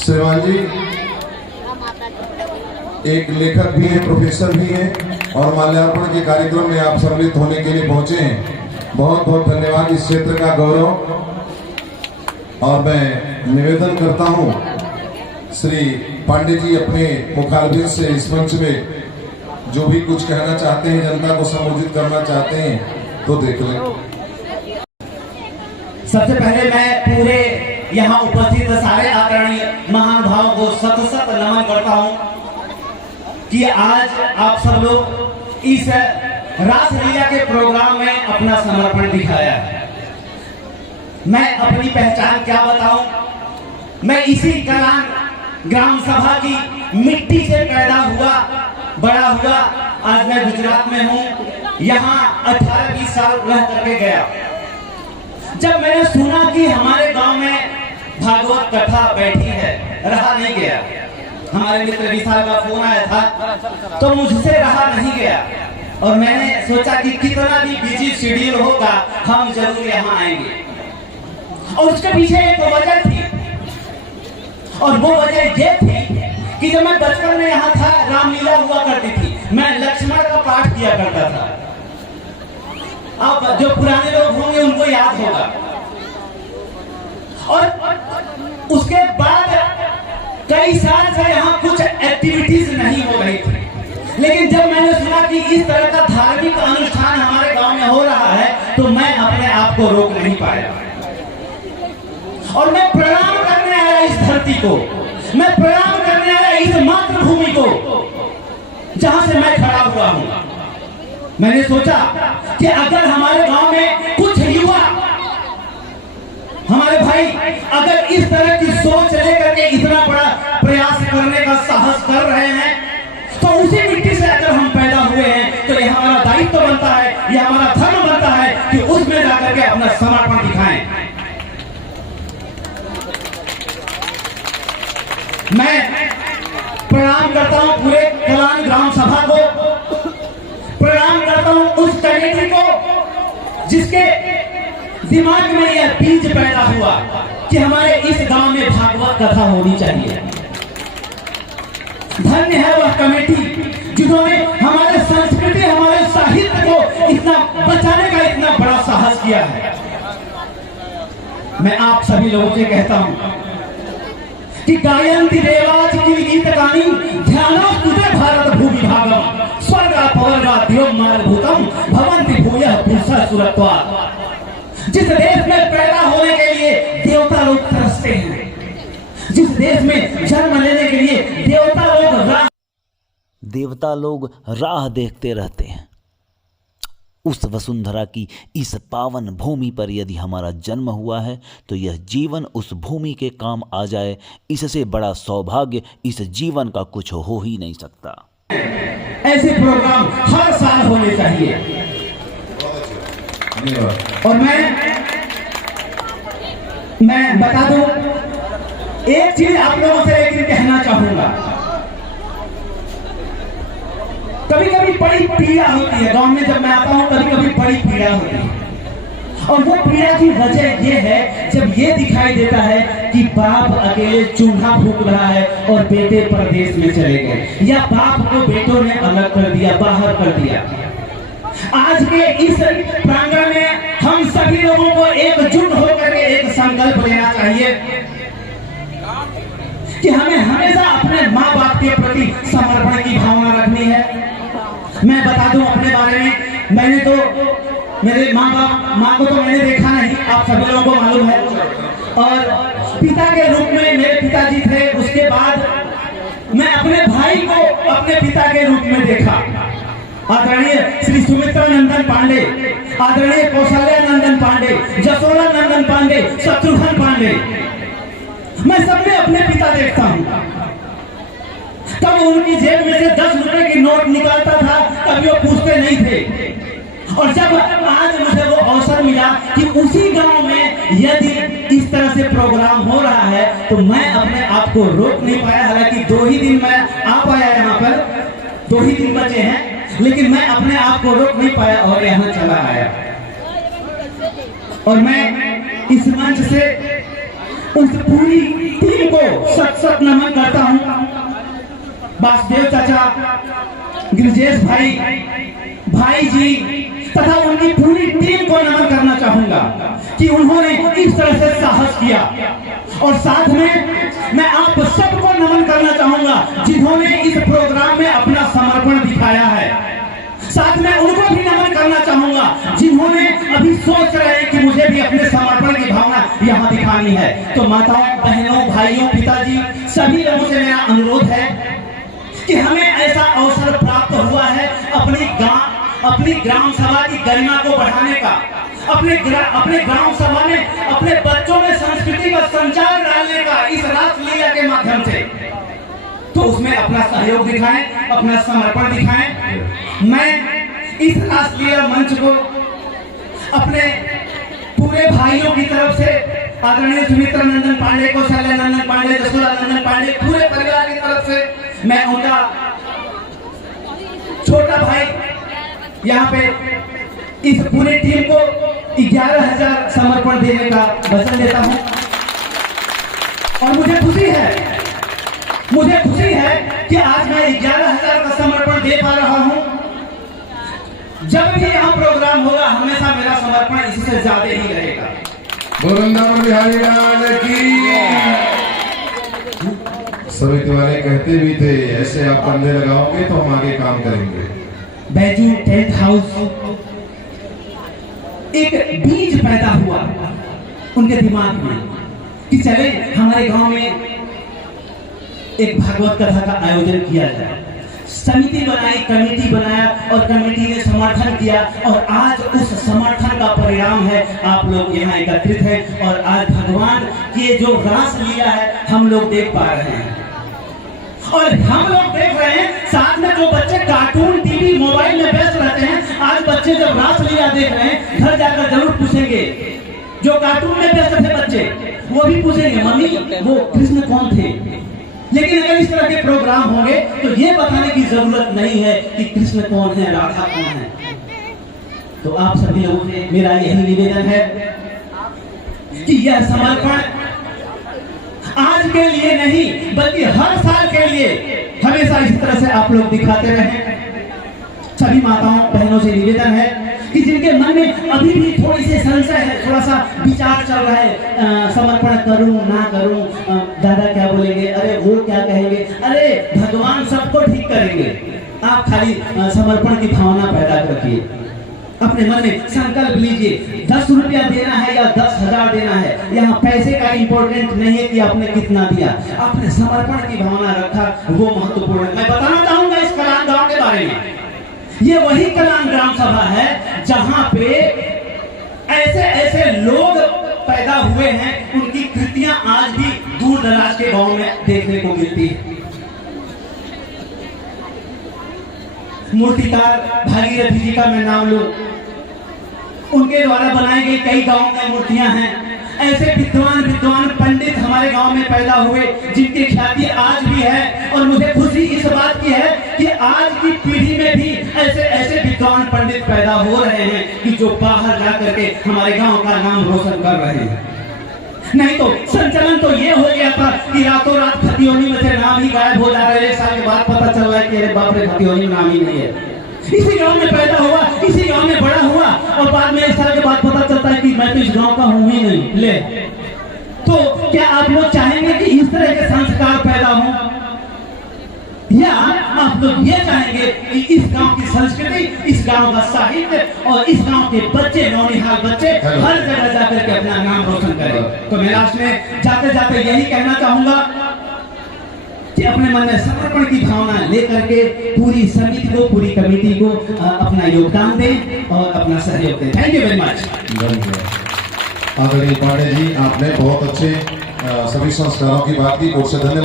श्रीमान जी एक लेखक भी हैं, प्रोफेसर भी हैं और माल्यार्पण के कार्यक्रम में आप सम्मिलित होने के लिए पहुंचे हैं। बहुत बहुत धन्यवाद, इस क्षेत्र का गौरव। और मैं निवेदन करता हूं श्री पांडे जी अपने मुखारबिन से इस मंच में जो भी कुछ कहना चाहते हैं, जनता को संबोधित करना चाहते हैं तो देख लें। सबसे पहले मैं पूरे यहाँ उपस्थित सारे आदरणीय महानुभावों को सत सत नमन करता हूँ कि आज आप सब लोग इस रासलीला के प्रोग्राम में अपना समर्पण दिखाया है। मैं अपनी पहचान क्या बताऊं, मैं इसी कलान ग्राम सभा की मिट्टी से पैदा हुआ बड़ा हुआ। आज मैं गुजरात में हूं, यहाँ 18-20 साल रह करके गया। जब मैंने सुना कि हमारे गांव में भागवत कथा बैठी है, रहा नहीं गया। हमारे मित्र विशाल का फोन आया था तो मुझसे रहा नहीं गया और मैंने सोचा कि कितना भी बिजी शेड्यूल होगा हम जरूर यहाँ आएंगे। और उसके पीछे एक वजह थी और वो वजह ये थी कि जब मैं बचपन में यहाँ था रामलीला हुआ करती थी, मैं लक्ष्मण का पाठ किया करता था। अब जो पुराने लोग होंगे उनको याद होगा। और उसके बाद कई साल से यहाँ कुछ एक्टिविटीज नहीं हो रही थी, लेकिन जब मैंने सुना कि इस तरह का धार्मिक अनुष्ठान हमारे गांव में हो रहा है तो मैं अपने आप को रोक नहीं पाया और मैं प्रणाम करने आया इस धरती को, मैं प्रणाम करने आया इस मातृभूमि को जहां से मैं खड़ा हुआ हूं। मैंने सोचा कि अगर हमारे गांव में कुछ युवा, हमारे भाई अगर इस तरह की सोच लेकर के इतना बड़ा प्रयास करने का साहस कर रहे हैं तो उसी मिट्टी से अगर हम पैदा हुए हैं तो यह हमारा दायित्व बनता है, यह हमारा धर्म बनता है कि उसमें जाकर के अपना समर्पण दिखाएं। मैं प्रणाम करता हूं पूरे कलान ग्राम सभा को, प्रणाम करता हूं उस कमेटी को जिसके दिमाग में यह बीज पैदा हुआ कि हमारे इस गांव में भागवत कथा होनी चाहिए। धन्य है वह कमेटी जिन्होंने हमारे संस्कृति, हमारे साहित्य को इतना बचाने का इतना बड़ा साहस किया है। मैं आप सभी लोगों से कहता हूं कि गायन्ति देवाच की गीत गानी ध्यानो तुझे भारत भूमि भागम स्वर्गा पवर्गा दिवम मारभूतम भवन्ति भूयः पुरुषः सुरत्वात्। जिस देश में पैदा होने के लिए देवता लोग तरसते हैं, जिस देश में जन्म लेने के लिए देवता लोग राह देखते रहते हैं, उस वसुंधरा की इस पावन भूमि पर यदि हमारा जन्म हुआ है तो यह जीवन उस भूमि के काम आ जाए, इससे बड़ा सौभाग्य इस जीवन का कुछ हो ही नहीं सकता। ऐसे प्रोग्राम हर साल होने चाहिए। और मैं बता दूं, एक चीज आप लोगों से एक दिन कहना चाहूंगा। कभी कभी बड़ी पीड़ा होती है गांव में, जब मैं आता हूं कभी कभी बड़ी पीड़ा होती है और वो पीड़ा की वजह ये है जब ये दिखाई देता है कि बाप अकेले चूल्हा फूंक रहा है और बेटे परदेश में चले गए, या बाप को बेटों ने अलग कर दिया, बाहर कर दिया। आज के इस प्रांगण में हम सभी लोगों को एकजुट होकर के एक संकल्प लेना चाहिए कि हमें हमेशा अपने माँ बाप के प्रति समर्पण की भावना रखनी है। मैं बता दूं अपने बारे में, मैंने तो मेरे माँ को तो मैंने देखा नहीं, आप सभी लोगों को मालूम है। और पिता के रूप में मेरे पिताजी थे, उसके बाद मैं अपने भाई को अपने पिता के रूप में देखा। आदरणीय श्री सुमित्रा नंदन पांडे, आदरणीय कौशल्या नंदन पांडे, जसोला नंदन पांडे, शत्रुघ्न पांडे, मैं सब में अपने पिता देखता हूं। तब उनकी जेब में से 10 रुपए की नोट निकालता था, कभी वो पूछते नहीं थे। और जब आज मुझे वो अवसर मिला कि उसी गांव में यदि इस तरह से प्रोग्राम हो रहा है तो मैं अपने आप को रोक नहीं पाया। हालांकि 2 ही दिन मैं आ पाया यहाँ पर, 2 ही दिन बचे हैं, लेकिन मैं अपने आप को रोक नहीं पाया और यहाँ चला आया। और मैं इस मंच से उस पूरी टीम को सत सत नमन करता हूं। वासुदेव चाचा, गिरिजेश भाई, भाई जी तथा उनकी पूरी टीम को नमन करना चाहूंगा कि उन्होंने इस तरह से साहस किया। और साथ में मैं आप सबको नमन करना चाहूंगा जिन्होंने इस प्रोग्राम में अपना समर्पण दिखाया है। साथ में उनको भी नमन करना चाहूंगा जिन्होंने अभी सोच रहे हैं कि मुझे भी अपने समर्पण की भावना यहाँ दिखानी है। तो माताओं, बहनों, भाइयों, पिताजी, सभी लोगों से मेरा अनुरोध है कि हमें ऐसा अवसर प्राप्त हुआ है अपनी ग्राम सभा की गरिमा को बढ़ाने का, अपने ग्राम सभा में अपने बच्चों में संस्कृति का संचार डालने का इस रासलीला के माध्यम से। तो उसमें अपना सहयोग दिखाएं, अपना समर्पण दिखाएं। मैं इस रासलीला मंच को अपने पूरे भाइयों की तरफ से, आदरणीय सुमित्रा नंदन पांडे, कौशल्या नंदन पांडे, जसोदा नंदन पांडे, पूरे परिवार की तरफ से मैं उनका छोटा भाई यहाँ पे इस पूरी टीम को 11,000 समर्पण देने का वचन देता हूं। और मुझे खुशी है कि आज मैं 11,000 का समर्पण दे पा रहा हूं। जब भी यहाँ प्रोग्राम होगा हमेशा मेरा समर्पण इससे ज्यादा ही रहेगा। वृंदावन बिहारी लाल की। समिति वाले कहते भी थे ऐसे आप कंधे लगाओगे तो हम आगे काम करेंगे। बैजू टेंट हाउस एक बीज पैदा हुआ उनके दिमाग में कि चले हमारे गांव में एक भागवत कथा का आयोजन किया जाए। समिति बनाई, कमेटी बनाया और कमेटी ने समर्थन किया और आज उस समर्थन का परिणाम है आप लोग यहाँ एकत्रित हैं और आज भगवान की जो रासलीला है हम लोग देख पा रहे हैं। और हम लोग देख रहे हैं साथ में जो बच्चे कार्टून, टीवी, मोबाइल में व्यस्त रहते हैं, आज बच्चे जब रासलीला देख रहे हैं घर जाकर जरूर पूछेंगे। जो कार्टून में व्यस्त थे बच्चे वो भी पूछेंगे मम्मी वो कृष्ण कौन थे। लेकिन अगर इस तरह के प्रोग्राम होंगे तो ये बताने की जरूरत नहीं है कि कृष्ण कौन है, राधा कौन है। तो आप सभी लोगों से मेरा यही निवेदन है कि यह समर्पण आज के लिए नहीं बल्कि हर साल के लिए हमेशा इस तरह से आप लोग दिखाते रहें। सभी माताओं बहनों से निवेदन है कि जिनके मन में अभी भी थोड़ी सी संशय है, थोड़ा सा विचार चल रहा है, समर्पण करूं ना करूं, दादा क्या बोलेंगे, अरे वो क्या कहेंगे, अरे भगवान सबको ठीक करेंगे। आप खाली समर्पण की भावना पैदा रखिए, अपने मन में संकल्प लीजिए। 10 रुपया देना है या 10,000 देना है, यहाँ पैसे का इंपॉर्टेंट नहीं है कि आपने कितना दिया, आपने समर्पण की भावना रखा वो महत्वपूर्ण है। मैं बताना चाहूंगा इस कलान गांव के बारे में। ये वही कलान ग्राम सभा है जहां पे ऐसे लोग पैदा हुए हैं, उनकी कृतियां आज भी दूर दराज के गांव में देखने को मिलती है। मूर्तिकार भागीरथी जी का मैं नाम लूं, उनके द्वारा बनाई गई कई गांव में मूर्तियां हैं। ऐसे विद्वान पंडित हमारे गांव में पैदा हुए जिनकी ख्याति आज भी है। और मुझे खुशी इस बात की है कि आज की पीढ़ी में भी ऐसे विद्वान पंडित पैदा हो रहे हैं कि जो बाहर जा करके हमारे गांव का नाम रोशन कर रहे हैं। नहीं तो संचलन तो ये हो गया था कि रातों रात खतियोनी में से नाम ही गायब हो जा रहे हैं। 1 साल के बाद पता चल रहा है कि अरे बाप रे खतियोनी में नाम ही नहीं है। इसी गांव में पैदा हुआ, इसी गांव में बड़ा हुआ और बाद में 1 साल के बाद पता चलता है कि मैं तो इस गांव का हूं ही नहीं। ले तो क्या आप लोग चाहेंगे कि इस तरह के संस्कार पैदा हों, या आप लोग ये चाहेंगे कि इस गांव की संस्कृति, इस गांव का साहित्य और इस गांव के बच्चे, नौनिहाल बच्चे हर जगह जाकर के अपना नाम रोशन करें? तो मैं लास्ट में जाते जाते यही कहना चाहूंगा कि अपने मन में समर्पण की भावना लेकर के पूरी समिति को, पूरी कमेटी को अपना योगदान दें और अपना सहयोग दें। Thank you very much. आदरणीय पांडे जी, आपने बहुत अच्छे सभी संस्कारों की बात की। बहुत से धन्यवाद।